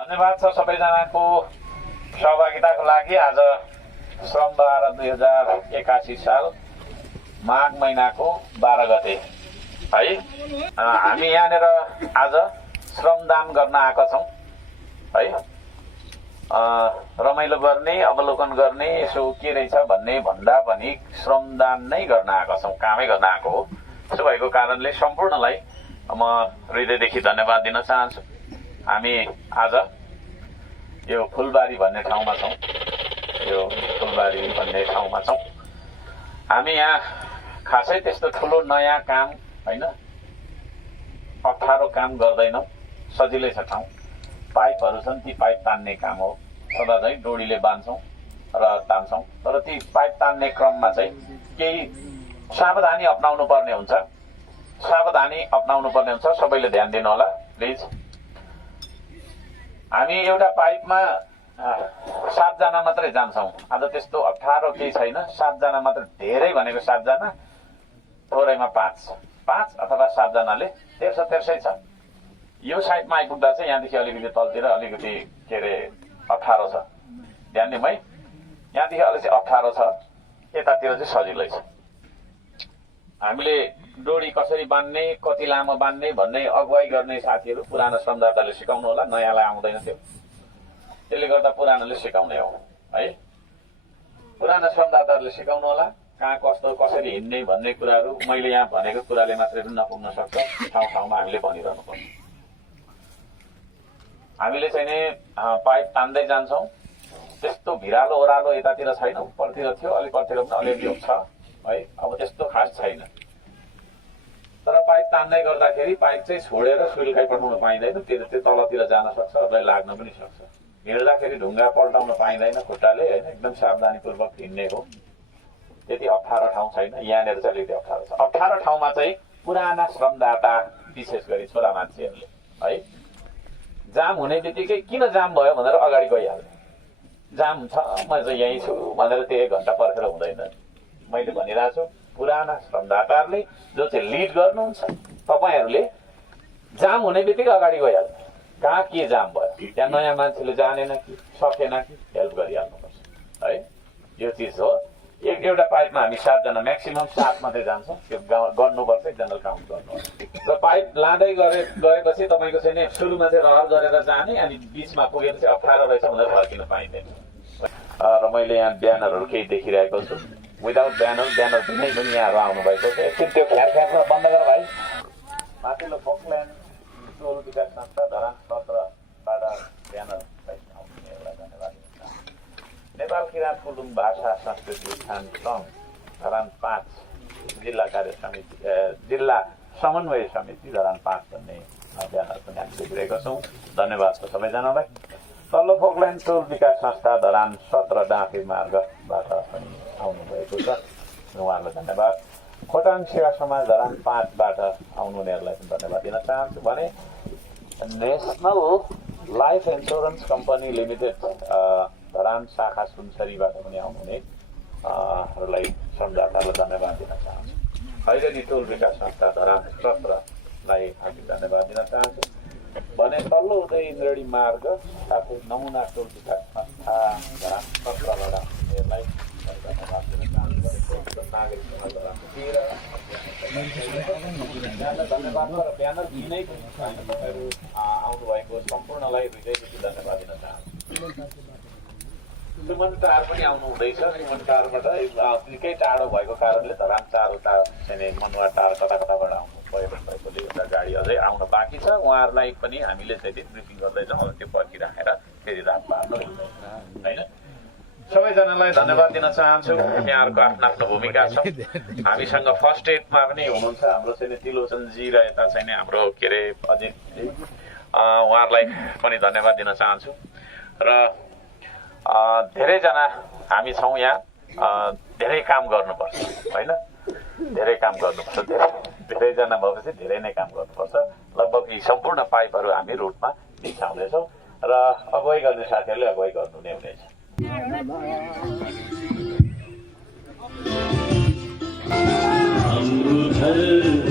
धन्यवाद छ सबैजनाको सहभागिताको लागि। आज श्रम 12/2081 साल माघ महिनाको 12 गते है हामी यहाँनिर आज श्रमदान गर्न आएका छौँ है। रमाइलो गर्ने, अवलोकन गर्ने, यसो के रहेछ भन्ने भन्दा पनि श्रमदान नै गर्न आएका छौँ, कामै गर्न आएको हो। त्यसो भएको कारणले सम्पूर्णलाई म हृदयदेखि धन्यवाद दिन चाहन्छु। हामी आज यो फुलबारी भन्ने ठाउँमा छौँ, यो फुलबारी भन्ने ठाउँमा छौँ। हामी यहाँ खासै त्यस्तो ठुलो नयाँ काम होइन, अप्ठ्यारो काम गर्दैनौँ, सजिलै छ ठाउँ। पाइपहरू छन्, ती पाइप तान्ने काम हो। सदा चाहिँ डोरीले बाँध्छौँ र तान्छौँ, तर ती पाइप तान्ने क्रममा चाहिँ केही सावधानी अपनाउनु पर्ने हुन्छ। सबैले ध्यान दिनु होला प्लिज। हामी एउटा पाइपमा 7 जना मात्रै जान्छौँ। आज त्यस्तो अप्ठ्यारो केही छैन, 7 जना मात्र, धेरै भनेको 7 जना, थोरैमा 5 अथवा 7 जनाले तेर्सै छ। यो साइडमा आइपुग्दा चाहिँ यहाँदेखि अलिकति तलतिर अलिकति के अरे अप्ठ्यारो छ, ध्यान दिउँ है। यहाँदेखि अलिकति अप्ठ्यारो छ, यतातिर चाहिँ सजिलै छ। हामीले डोरी कसरी बान्ने, कति लामो बान्ने भन्ने अगुवाई गर्ने साथीहरू पुरानो श्रमदाताले सिकाउनु होला, नयाँलाई आउँदैन त्यो। त्यसले गर्दा पुरानोले सिकाउने हो है। पुरानो श्रमदाताहरूले सिकाउनु होला कहाँ कस्तो कसरी हिँड्ने भन्ने कुराहरू। मैले यहाँ भनेको कुराले मात्रै पनि नपुग्न सक्छ, ठाउँ ठाउँमा हामीले भनिरहनु पर्छ। हामीले चाहिँ नि पाइप तान्दै जान्छौँ। त्यस्तो भिरालो ओह्रालो यतातिर छैन, उपरतिर थियो, अलिकतिर पनि अलिअलि छ है। अब त्यस्तो खास छैन, तर पाइप तान्दै गर्दाखेरि पाइप चाहिँ छोडेर सुइलकाइ पठाउन पाइँदैन, त्यो तलतिर जान सक्छ, अरूलाई लाग्न पनि सक्छ। हिँड्दाखेरि ढुङ्गा पल्टाउन पाइँदैन खुट्टाले होइन, एकदम सावधानीपूर्वक हिँड्ने हो। त्यति अप्ठ्यारो ठाउँ छैन, यहाँनिर चाहिँ अलिकति अप्ठ्यारो छ। अप्ठ्यारो ठाउँमा चाहिँ पुराना श्रमदाता, विशेष गरी छोरा मान्छेहरूले है, जाम हुने बित्तिकै किन जाम भयो भनेर अगाडि गइहाल्ने। जाम छ, म चाहिँ यहीँ छु भनेर त्यो 1 घन्टा पर्खेर हुँदैन। मैले भनिरहेको छु, पुराना श्रमदाताहरूले जो चाहिँ लिड गर्नुहुन्छ, तपाईँहरूले जाम हुने बित्तिकै अगाडि गइहाल्नु। कहाँ के जाम भयो, त्यहाँ नयाँ मान्छेले जानेन कि सकेन कि हेल्प गरिहाल्नुपर्छ है। यो चिज हो। एउटा पाइपमा हामी 7 जना, म्याक्सिमम 7 मात्रै जान्छौँ। त्यो गर्नुपर्छ, जनरल काउन्ट गर्नुपर्छ। र पाइप लाँदै गएपछि तपाईँको चाहिँ नि सुरुमा चाहिँ रहर गरेर जाने, अनि बिचमा पुगेर चाहिँ अप्ठ्यारो रहेछ भनेर फर्किन पाइँदैन। र मैले यहाँ ब्यानरहरू केही देखिरहेको छु। विदाउट ब्यानर दिनै पनि यहाँहरू आउनुभएको छ। एकछिन त्यो फ्यार बन्द गर भाइ। माथिल्लो फोकल्यान्ड टोल विकास संस्था धरान 17बाट ब्यानर एउटा धन्यवाद। नेपाल किराँत कुलुङ भाषा संस्कृति उत्थान सङ्घ धरान 5 जिल्ला कार्य समिति, जिल्ला समन्वय समिति धरान 5 भन्ने ब्यानर पनि हामी देखिरहेका छौँ। धन्यवाद छ सबैजनालाई। तल्लो फोकल्यान्ड टोल विकास संस्था धरान 17 डाँफे मार्गबाट पनि आउनुभएको छ, उहाँहरूलाई धन्यवाद। खोटाङ सेवा समाज धरान 5बाट आउनुहुनेहरूलाई पनि धन्यवाद दिन चाहन्छु। भने national life insurance company limited Dharan शाखा सुनसरीबाट पनि आउनुहुनेहरूलाई श्रमदाताहरूलाई धन्यवाद दिन चाहन्छु। खैरेनी टोल विकास संस्था धरान 17लाई हामी धन्यवाद दिन चाहन्छु। भने तल्लो उदय इन्द्रेणी मार्ग साथै नमुना टोल विकास संस्था धरान 17बाट आउनुहुनेहरूलाई धन्यवाद दिन चाहन्छु। नागरिक समाज धरान 13 धन्यवाद र ब्यानर दिनै तपाईँहरू आउनुभएको सम्पूर्णलाई हृदयदेखि धन्यवाद दिन चाहन्छु। सुमन टार पनि आउनु हुँदैछ। सुमन टारबाट निकै टाढो भएको कारणले धरान 4वटा चाहिँ मनुवा टार कताबाट आउनु भएकोले एउटा गाडी अझै आउन बाँकी छ। उहाँहरूलाई पनि हामीले चाहिँ ब्रिफिङ गर्दैछौँ, त्यो पर्खिराखेर फेरि रात पार्नु हुँदैन होइन। सबैजनालाई धन्यवाद दिन चाहन्छु। यहाँहरूको आफ्नो आफ्नो भूमिका छ। हामीसँग फर्स्ट एडमा पनि हुनुहुन्छ हाम्रो चाहिँ तिलोचनजी र यता चाहिँ हाम्रो के अरे अजितजी, उहाँहरूलाई पनि धन्यवाद दिन चाहन्छु। र धेरैजना हामी छौँ यहाँ, धेरै काम गर्नुपर्छ होइन, धेरै काम गर्नुपर्छ। धेरैजना भएपछि धेरै नै काम गर्नुपर्छ। लगभग यी सम्पूर्ण पाइपहरू हामी रुटमा बिछाउँदैछौँ र अगुवाई गर्ने साथीहरूले अगुवाई गर्नु नै हुनेछ। हाम्रो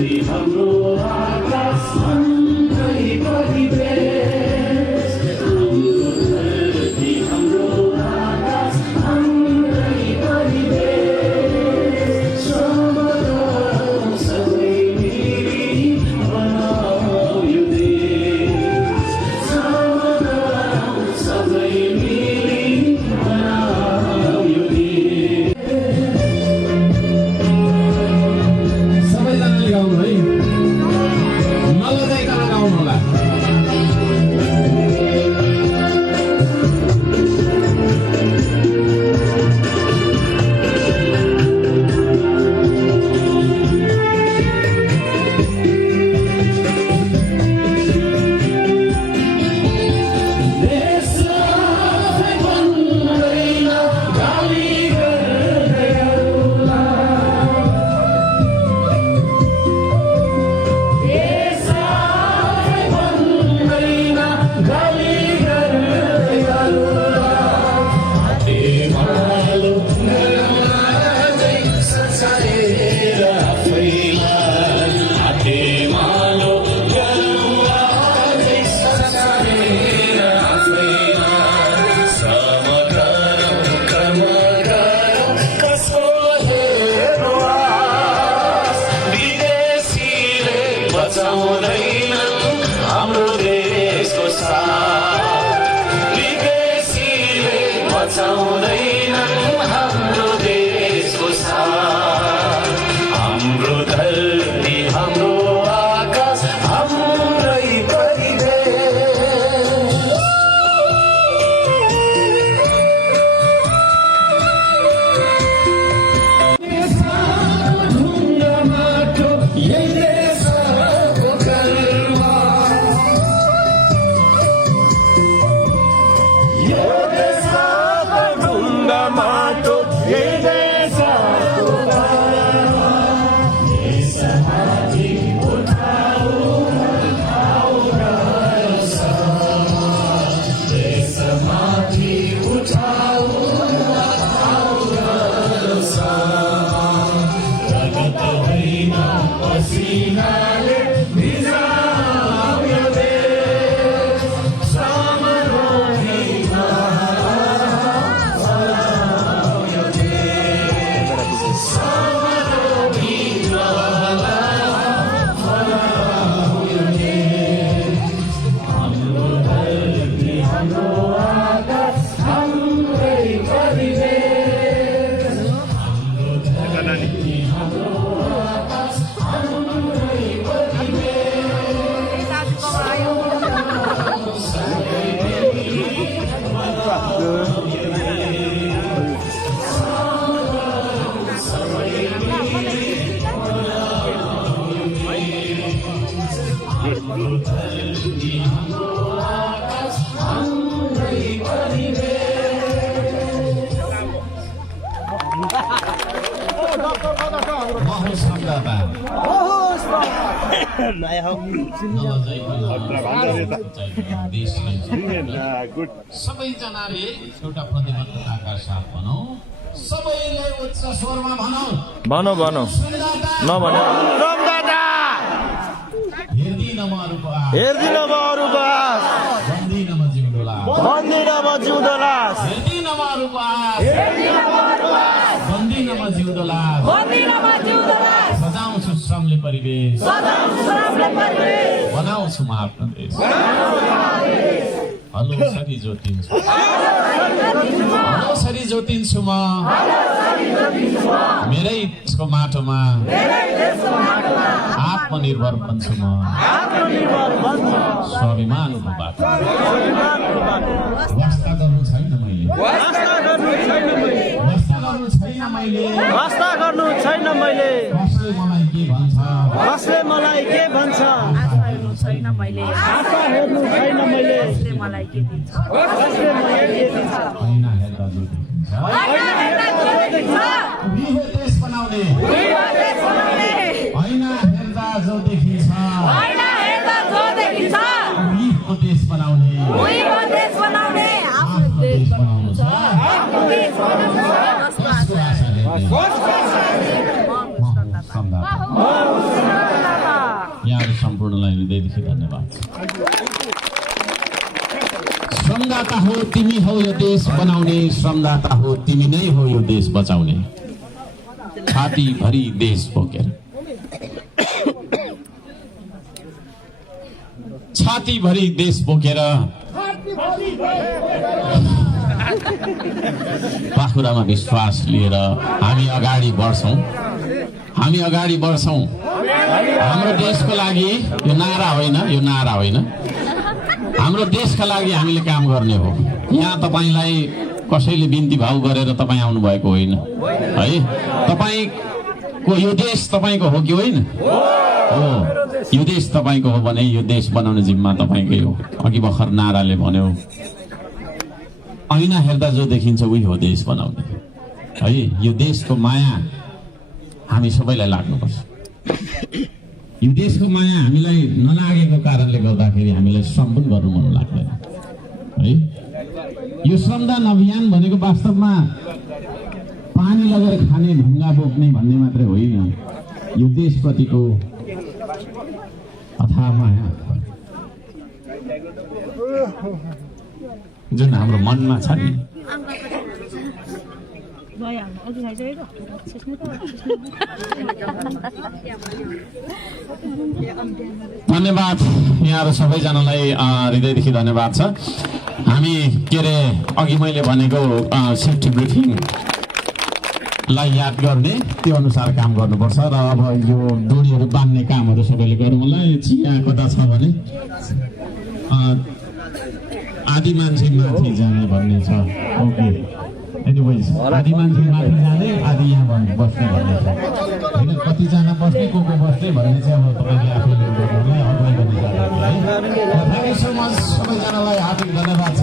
सबैजनाले एउटा प्रतिबद्धताका साथ भनौं सबैलाई उच्च स्वरमा भनौं भनौं भनौं नभने हेर्दिन म अरूको आश हेर्दिन म अरूको आश भन्दिन म जिउँदो लास भन्दिन म जिउँदो लास हेर्दिन म अरूको आश भन्दिन म जिउँदो लास सजाउँछु श्रमले परिवेश बनाउँछु म आफ्नो देश हलो सरी जोतिन्छु हलो सरी जोतिन्छु म मेरै देशको माटोमा आत्मनिर्भर बन्छु म स्वाभिमानको बाटो वास्ता गर्नु छैन मैले कसले मलाई के भन्छ छैन मैले आशा हेर्नु छैन मैले कसले मलाई के दिन्छ ऐना हेर्दा जो देखिन्छ उही हो देश बनाउने ऐना हेर्दा जो देखिन्छ उही हो देश बनाउने आफ्नो देश बनाउनु छ यहाँहरू सम्पूर्णलाई हृदयदेखि धन्यवाद। श्रमदाता हो तिमी हो यो देश बनाउने, श्रमदाता हो तिमी नै हो यो देश बचाउने। छातीभरि देश बोकेर, छातीभरि देश बोकेर पाखुरामा विश्वास लिएर हामी अगाडि बढ्छौँ। हामी अगाडि बढ्छौँ। हाम्रो देशको लागि यो नारा होइन, यो नारा होइन, हाम्रो देशका लागि हामीले काम गर्ने हो। यहाँ तपाईँलाई कसैले बिन्ती भाउ गरेर तपाईँ आउनुभएको होइन है। तपाईँको यो देश तपाईँको हो कि होइन? हो। यो देश तपाईँको हो भने यो देश बनाउने जिम्मा तपाईँकै हो। अघि भर्खर नाराले भन्यो, ऐना हेर्दा जो देखिन्छ उही हो देश बनाउने है। यो देशको माया हामी सबैलाई लाग्नुपर्छ। यो देशको माया हामीलाई नलागेको कारणले गर्दाखेरि हामीलाई श्रम पनि गर्नु मन लाग्दैन है। यो श्रमदान अभियान भनेको वास्तवमा पानी लगेर खाने, ढुङ्गा बोक्ने भन्ने मात्रै होइन। यो देशप्रतिको अथाह माया जुन हाम्रो मनमा छ नि, धन्यवाद। यहाँहरू सबैजनालाई हृदयदेखि धन्यवाद छ। हामी के अरे अघि मैले भनेको सेफ्टी ब्रिफिङलाई याद गर्ने, त्यो अनुसार काम गर्नुपर्छ। र अब यो डोरीहरू बाँध्ने कामहरू सबैले गरौँ होला। चिया कता छ भने आदि मान्छे माथि जाने भन्ने छ। ओके, एनिवेज आदि मान्छे माथि जाने, आदि यहाँ बस्ने भन्ने छ होइन। कतिजना बस्ने, को बस्ने भन्ने चाहिँ अब तपाईँले आफैले गर्नुलाई अगुवाई गर्नु जाँदाखेरि है। Thank you so much. सबैजनालाई हार्दिक धन्यवाद छ।